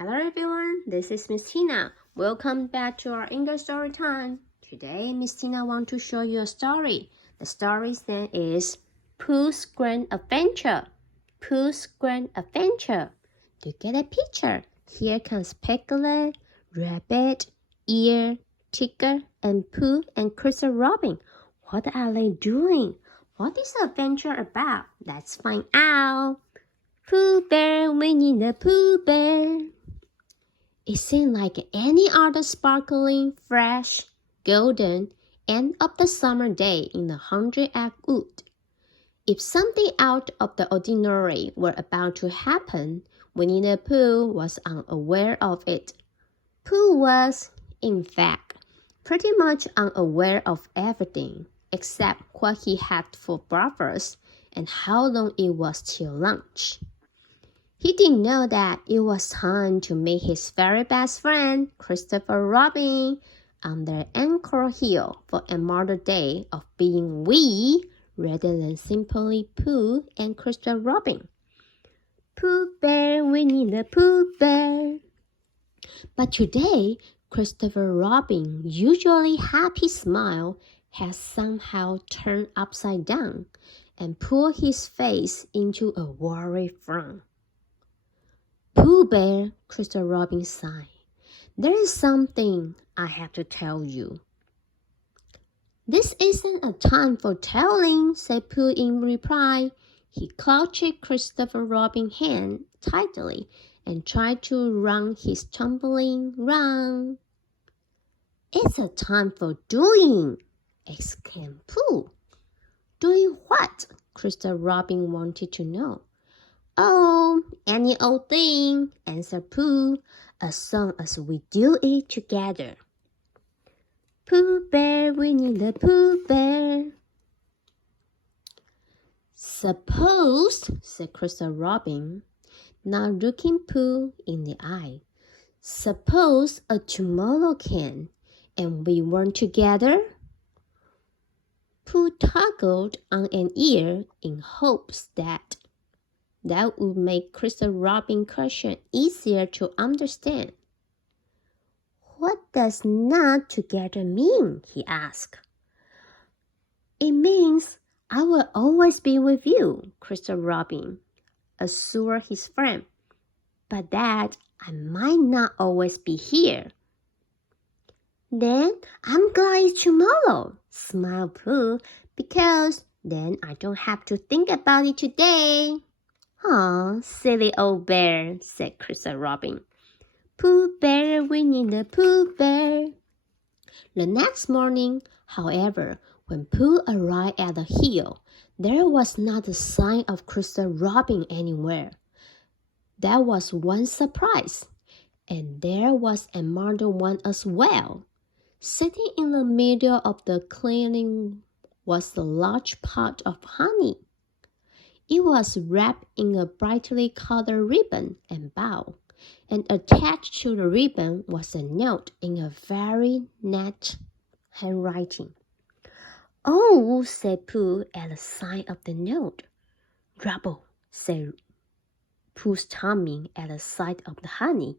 Hello everyone, this is Ms.Tina. Welcome back to our English story time. Today, Ms.Tina wants to show you a story. The story's name is Pooh's Grand Adventure. Pooh's Grand Adventure. To get a picture, here comes Piglet, Rabbit, Ear, Tigger, and Pooh and Crystal Robin. What are they doing? What is the adventure about? Let's find out. Pooh Bear, Winnie the Pooh Bear. It seemed like any other sparkling, fresh, golden, end of the summer day in the 100-acre wood. If something out of the ordinary were about to happen, Winnie the Pooh was unaware of it. Pooh was, in fact, pretty much unaware of everything, except what he had for breakfast and how long it was till lunch. He didn't know that it was time to meet his very best friend, Christopher Robin, on their Anchor Hill for another day of being we rather than simply Pooh and Christopher Robin. Pooh Bear, Winnie the Pooh Bear. But today, Christopher Robin, usually happy smile, has somehow turned upside down and pulled his face into a worried frown. Pooh Bear, Crystal Robin sighed. There is something I have to tell you. This isn't a time for telling, said Pooh in reply. He clutched Christopher Robin's hand tightly and tried to run his tumbling round. It's a time for doing, exclaimed Pooh. Doing what? Crystal Robin wanted to know. Oh, any old thing, answered Pooh, as long as we do it together. Pooh Bear, Winnie the Pooh Bear. Suppose, said Crystal Robin, now looking Pooh in the eye, suppose a tomorrow came and we weren't together? Pooh toggled on an ear in hopes that would make Crystal Robin's question easier to understand. What does not together mean? He asked. It means I will always be with you, Crystal Robin assured his friend, but that I might not always be here. Then I'm glad it's tomorrow, smiled Pooh, because then I don't have to think about it today. Aw, silly old bear, said Crystal Robin. Pooh Bear, Winnie the Pooh Bear. The next morning, however, when Pooh arrived at the hill, there was not a sign of Crystal Robin anywhere. That was one surprise, and there was another one as well. Sitting in the middle of the clearing was a large pot of honey. It was wrapped in a brightly colored ribbon and bow, and attached to the ribbon was a note in a very neat handwriting. Oh, said Pooh at the sight of the note. Rubble, said Pooh's tummy at the sight of the honey.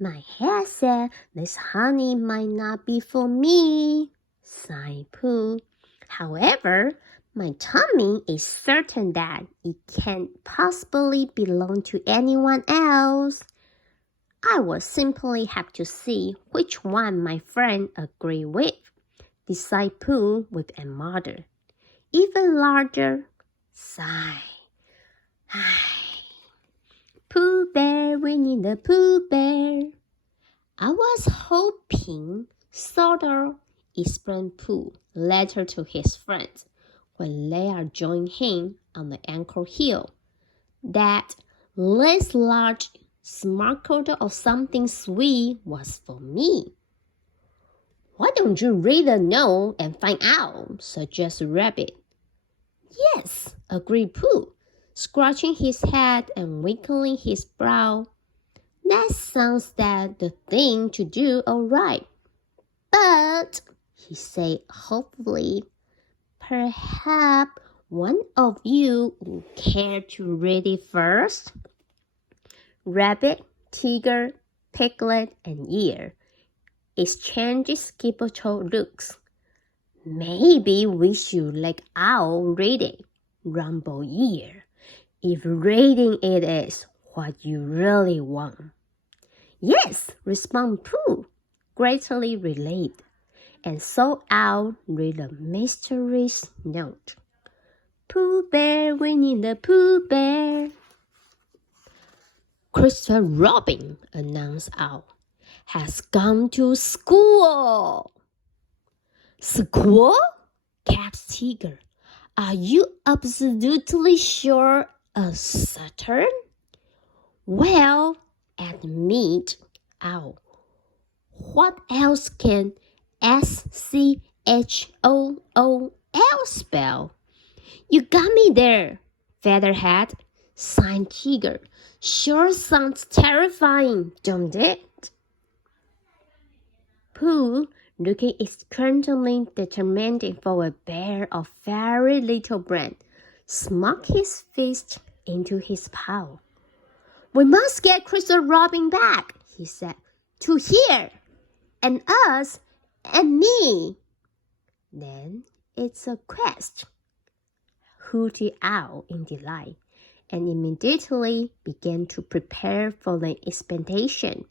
My head said this honey might not be for me, sighed Pooh. However, my tummy is certain that it can't possibly belong to anyone else. I will simply have to see which one my friend agreed with, decided Pooh with a mother. Even larger sigh. Pooh Bear, Winnie the Pooh Bear. I was hoping, sort of, explained Pooh later to his friends when they are joining him on the Anchor Hill, that this large sparkle of something sweet was for me. Why don't you read the note and find out? Suggested Rabbit. Yes, agreed Pooh, scratching his head and wrinkling his brow. That sounds like the thing to do, all right. But, he said hopefully, perhaps one of you would care to read it first? Rabbit Tigger, Piglet, and Ear exchanged skeptical looks. Maybe we should let Owl read it, rumbled Ear, if reading it is what you really want. Yes, responded Pooh, greatly relieved, and so Owl read a mysterious note. Pooh Bear, Winnie the Pooh Bear. Christopher Robin, announced Owl, has gone to school. School? gasped Tigger. Are you absolutely sure a Saturn? Well, admit, Owl. What else can SCHOOL spell? You got me there, Featherhead, sighed Tigger. Sure sounds terrifying, don't it? Pooh, looking extremely determined for a bear of very little brain, smacked his fist into his paw. We must get Christopher Robin back, he said, to here, and us, and me. Then it's a quest, hooted Owl in delight, and immediately began to prepare for the expedition,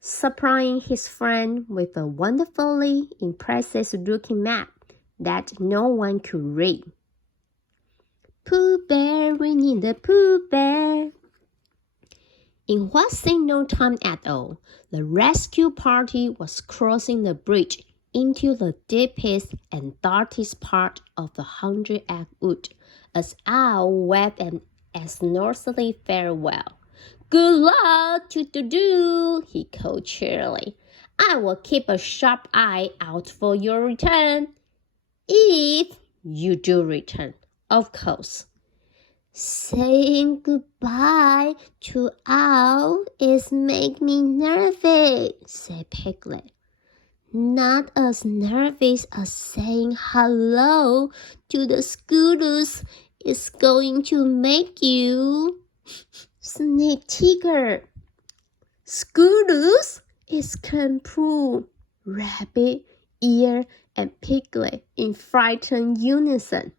supplying his friend with a wonderfully impressive-looking map that no one could read. Pooh Bear, Winnie the Pooh Bear. In what seemed no time at all, the rescue party was crossing the bridge into the deepest and darkest part of the 100-Acre Wood as Owl waved an exhaustive farewell. Good luck, do, he called cheerily. I will keep a sharp eye out for your return. If you do return, of course. Saying goodbye to Owl is make me nervous, said Piglet. Not as nervous as saying hello to the Scooters is going to make you, sneaked Tigger. Scooters? exclaimed Pooh, Rabbit, Ear, and Piglet in frightened unison.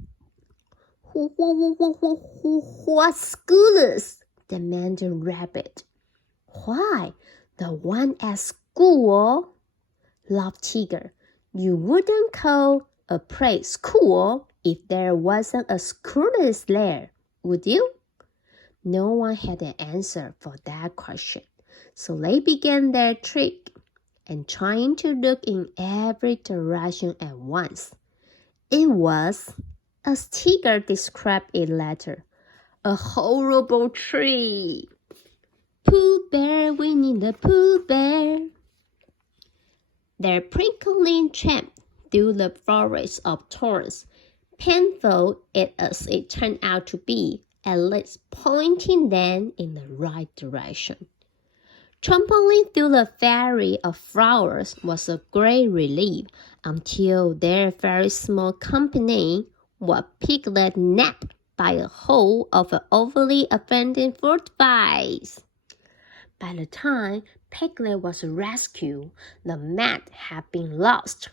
What Scooters? demanded Rabbit. Why, the one at school, laughed Tigger. You wouldn't call a place school if there wasn't a Scooters there, would you? No one had an answer for that question, so they began their trek and trying to look in every direction at once. It was, as Tigger described it later, a horrible tree. Pooh Bear, Winnie the Pooh Bear. Their prickling tramp through the forest of thorns, painful as it turned out to be, at least pointing them in the right direction. Trampling through the fairy of flowers was a great relief until their very small company was Piglet napped by a hole of an overly offending fruit vase. By the time Piglet was rescued, the map had been lost.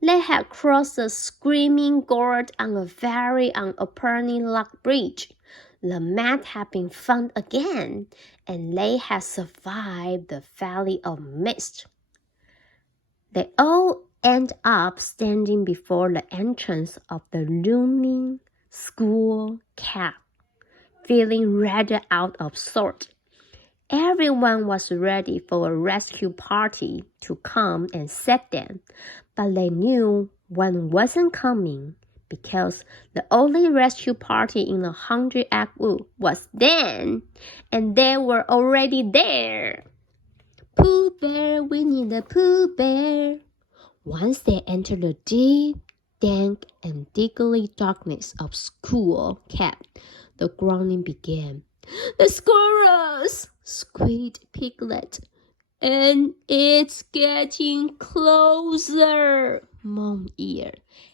They had crossed the screaming gorge on a very unopening log bridge. The map had been found again, and they had survived the Valley of Mist. They all ended up standing before the entrance of the looming school camp, feeling rather out of sorts. Everyone was ready for a rescue party to come and save them, but they knew one wasn't coming because the only rescue party in the 100-Acre Wood was them, and they were already there. Pooh Bear, Winnie the Pooh Bear. Once they entered the deep, dank, and diggly darkness of school camp, the groaning began. The squirrels! Squeaked Piglet. And it's getting closer, moaned Ear,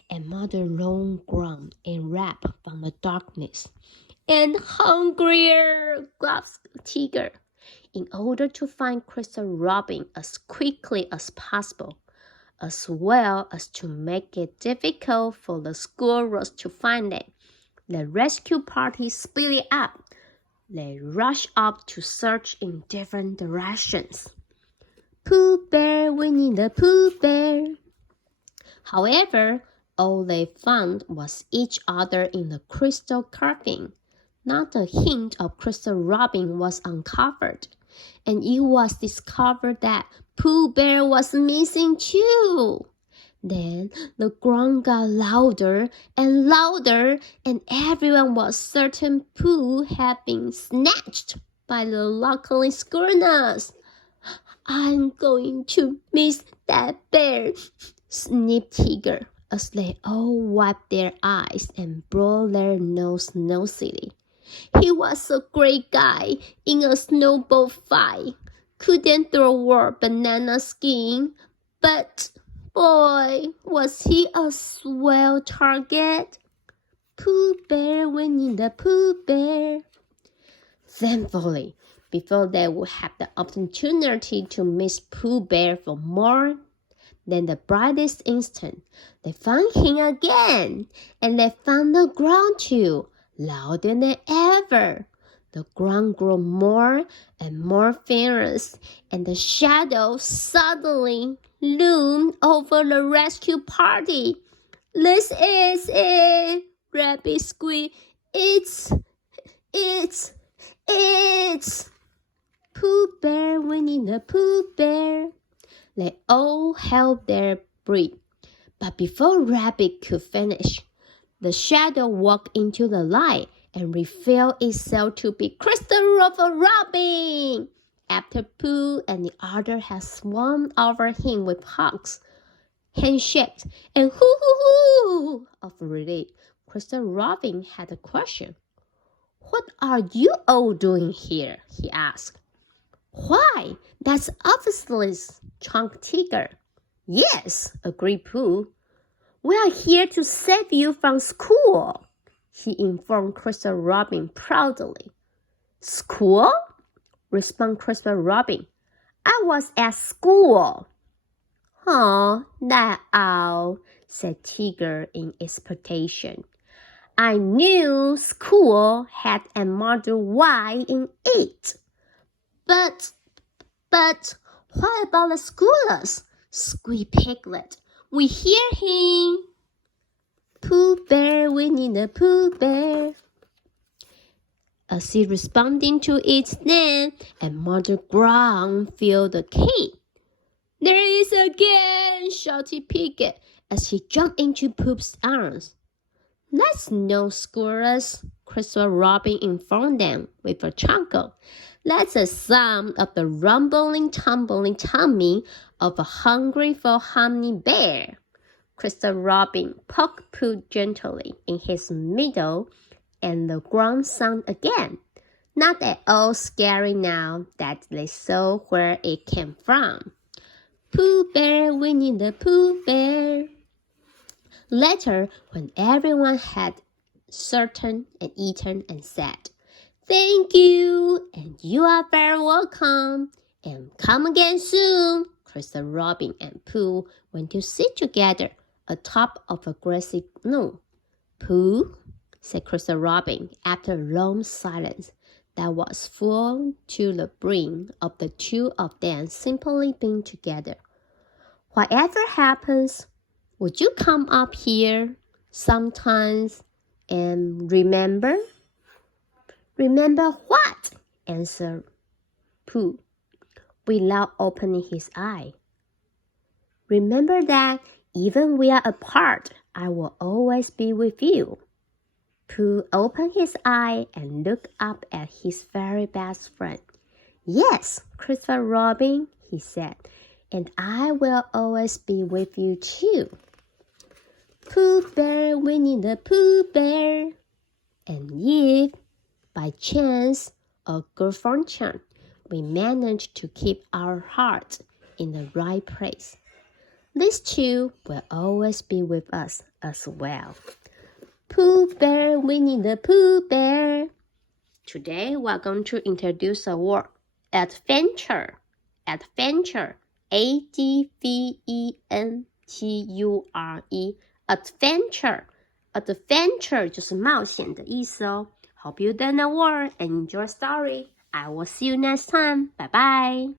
and Mother Long groaned and rapped from the darkness. And hungrier, gasped Tigger. in order to find Christopher Robin as quickly as possible, as well as to make it difficult for the squirrels to find it. The rescue party split up. They rushed up to search in different directions. Pooh Bear, Winnie the Pooh Bear. However, all they found was each other in the crystal carving. Not a hint of Christopher Robin was uncovered, and it was discovered that Pooh Bear was missing too. Then the groan got louder and louder, and everyone was certain Pooh had been snatched by the lucky squirrels. I'm going to miss that bear, sniffed Tigger, as they all wiped their eyes and blew their nose nosily. He was a great guy in a snowball fight. Couldn't throw a banana skin, but boy, was he a swell target. Pooh Bear, Winnie the Pooh Bear. Thankfully, before they would have the opportunity to miss Pooh Bear for more than the brightest instant, they found him again, and they found the ground too, louder than ever. The ground grew more and more fierce, and the shadow suddenly loomed over the rescue party. This is it, Rabbit squeaked. It's Pooh Bear, Winnie the Pooh Bear. They all held their breath, but before Rabbit could finish, the shadow walked into the light and revealed itself to be Christopher Robin. After Pooh and the others had swarmed over him with hugs, handshakes, and hoo-hoo-hoo of relief, Christopher Robin had a question. What are you all doing here? He asked. Why, that's obviously Chunk Tigger. Yes, agreed Pooh. We are here to save you from school, he informed Christopher Robin proudly. School? Responded Christopher Robin. I was at school. Oh, that owl, said Tigger in expectation. I knew school had a model Y in it. But, what about the squirrels? Squeaked Piglet. We hear him. Pooh Bear, Winnie the Pooh Bear. As he responded to its name, and Mother Ground filled the cave. There he is again, shouted Piglet as he jumped into Pooh's arms. That's no squirrels, Christopher Robin informed them with a chuckle. That's the sound of the rumbling, tumbling tummy of a hungry for honey bear. Christopher Robin poked Pooh gently in his middle, and the ground sound again. Not at all scary now that they saw where it came from. Pooh Bear, Winnie the Pooh Bear. Later, when everyone had certain and eaten and said, Thank you, and you are very welcome, and come again soon, Christopher Robin and Pooh went to sit together atop of a grassy knoll. Pooh, said Christopher Robin after a long silence that was full to the brim of the two of them simply being together. Whatever happens, would you come up here sometimes and remember? Remember what? Answered Pooh, without opening his eye. Remember that even we are apart, I will always be with you. Pooh opened his eye and looked up at his very best friend. Yes, Christopher Robin, he said, and I will always be with you too. Pooh Bear, Winnie the Pooh Bear. And if, by chance or good fortune, we manage to keep our heart in the right place, these two will always be with us as well. Pooh Bear, Winnie the Pooh Bear. Today we're going to introduce a word Adventure, adventure, A-D-V-E-N-T-U-R-E, adventure, adventure 就是冒险的意思哦。Hope you learn a word and enjoy a story. I will see you next time. Bye bye.